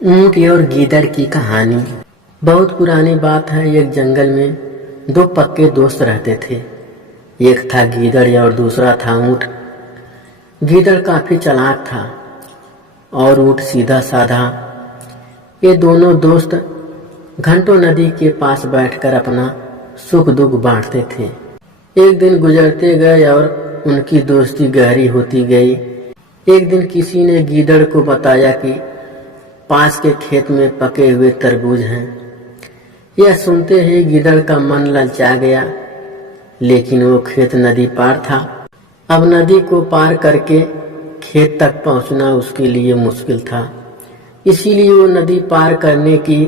ऊंट और गीदड़ की कहानी। बहुत पुरानी बात है। एक जंगल में दो पक्के दोस्त रहते थे। एक था गीदड़ और दूसरा था ऊंट। गीदड़ काफी चालाक था और ऊंट सीधा साधा। ये दोनों दोस्त घंटों नदी के पास बैठकर अपना सुख दुख बांटते थे। एक दिन गुजरते गए और उनकी दोस्ती गहरी होती गई। एक दिन किसी ने गीदड़ को बताया कि पास के खेत में पके हुए तरबूज हैं। यह सुनते ही गीदड़ का मन ललचा गया, लेकिन वो खेत नदी पार था। अब नदी को पार करके खेत तक पहुंचना उसके लिए मुश्किल था। इसीलिए वो नदी पार करने की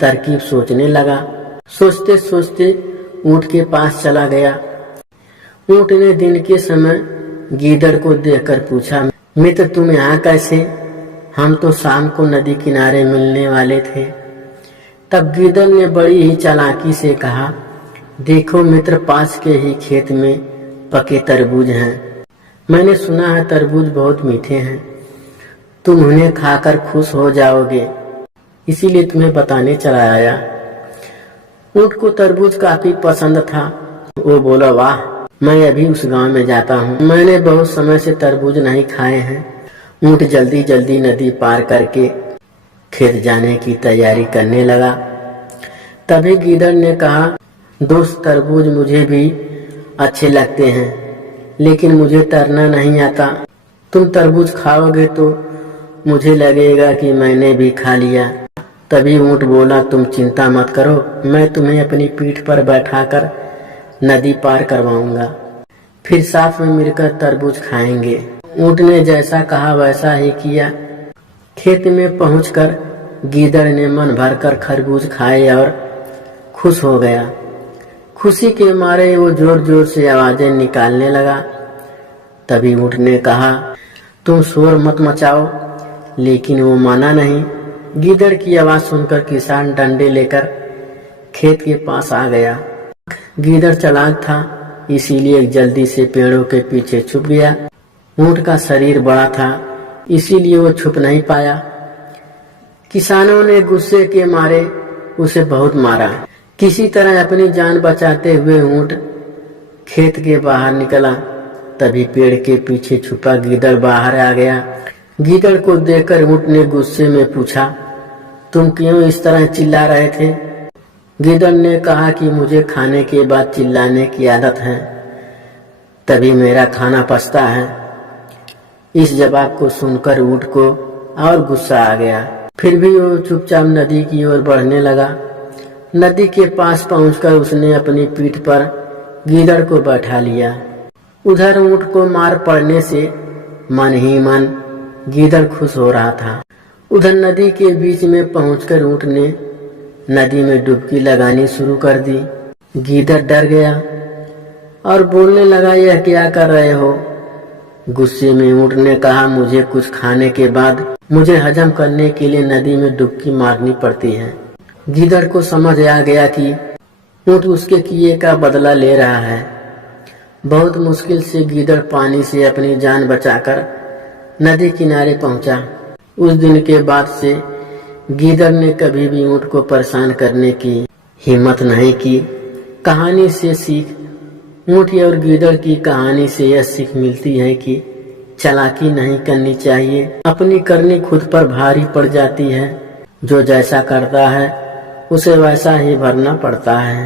तरकीब सोचने लगा। सोचते सोचते ऊंट के पास चला गया। ऊंट ने दिन के समय गीदड़ को देखकर पूछा, मित्र तुम यहाँ कैसे? हम तो शाम को नदी किनारे मिलने वाले थे। तब गीदड़ ने बड़ी ही चालाकी से कहा, देखो मित्र, पास के ही खेत में पके तरबूज हैं। मैंने सुना है तरबूज बहुत मीठे हैं। तुम उन्हें खाकर खुश हो जाओगे, इसीलिए तुम्हें बताने चला आया। ऊंट को तरबूज काफी पसंद था। वो बोला, वाह, मैं अभी उस गांव में जाता हूँ। मैंने बहुत समय से तरबूज नहीं खाए हैं। ऊंट जल्दी जल्दी नदी पार करके खेत जाने की तैयारी करने लगा। तभी गीदड़ ने कहा, दोस्त, तरबूज मुझे भी अच्छे लगते हैं, लेकिन मुझे तैरना नहीं आता। तुम तरबूज खाओगे तो मुझे लगेगा कि मैंने भी खा लिया। तभी ऊंट बोला, तुम चिंता मत करो, मैं तुम्हें अपनी पीठ पर बैठाकर नदी पार करवाऊंगा। फिर साथ में मिलकर तरबूज खाएंगे। ऊंट ने जैसा कहा वैसा ही किया। खेत में पहुंचकर गीदड़ ने मन भरकर खरबूज खाए और खुश हो गया। खुशी के मारे वो जोर जोर से आवाजें निकालने लगा। तभी ऊंट ने कहा, तुम शोर मत मचाओ, लेकिन वो माना नहीं। गीदड़ की आवाज सुनकर किसान डंडे लेकर खेत के पास आ गया। गीदड़ चालाक था, इसीलिए जल्दी से पेड़ों के पीछे छुप गया। ऊंट का शरीर बड़ा था, इसीलिए वो छुप नहीं पाया। किसानों ने गुस्से के मारे उसे बहुत मारा। किसी तरह अपनी जान बचाते हुए ऊंट खेत के बाहर निकला। तभी पेड़ के पीछे छुपा गीदड़ बाहर आ गया। गीदड़ को देखकर ऊंट ने गुस्से में पूछा, तुम क्यों इस तरह चिल्ला रहे थे? गीदड़ ने कहा कि मुझे खाने के बाद चिल्लाने की आदत है, तभी मेरा खाना पचता है। इस जवाब को सुनकर ऊंट को और गुस्सा आ गया। फिर भी वो चुपचाप नदी की ओर बढ़ने लगा। नदी के पास पहुंचकर उसने अपनी पीठ पर गीदड़ को बैठा लिया। उधर ऊंट को मार पड़ने से मन ही मन गीदड़ खुश हो रहा था। उधर नदी के बीच में पहुंचकर ऊंट ने नदी में डुबकी लगानी शुरू कर दी। गीदड़ डर गया और बोलने लगा, यह क्या कर रहे हो? गुस्से में ऊंट ने कहा, मुझे कुछ खाने के बाद मुझे हजम करने के लिए नदी में डुबकी मारनी पड़ती है। गीदड़ को समझ आ गया कि ऊंट उसके किए का बदला ले रहा है। बहुत मुश्किल से गीदड़ पानी से अपनी जान बचाकर नदी किनारे पहुंचा। उस दिन के बाद से गीदड़ ने कभी भी ऊंट को परेशान करने की हिम्मत नहीं की। कहानी से सीख। ऊंट और गीदड़ की कहानी से यह सीख मिलती है कि चालाकी नहीं करनी चाहिए। अपनी करनी खुद पर भारी पड़ जाती है। जो जैसा करता है उसे वैसा ही भरना पड़ता है।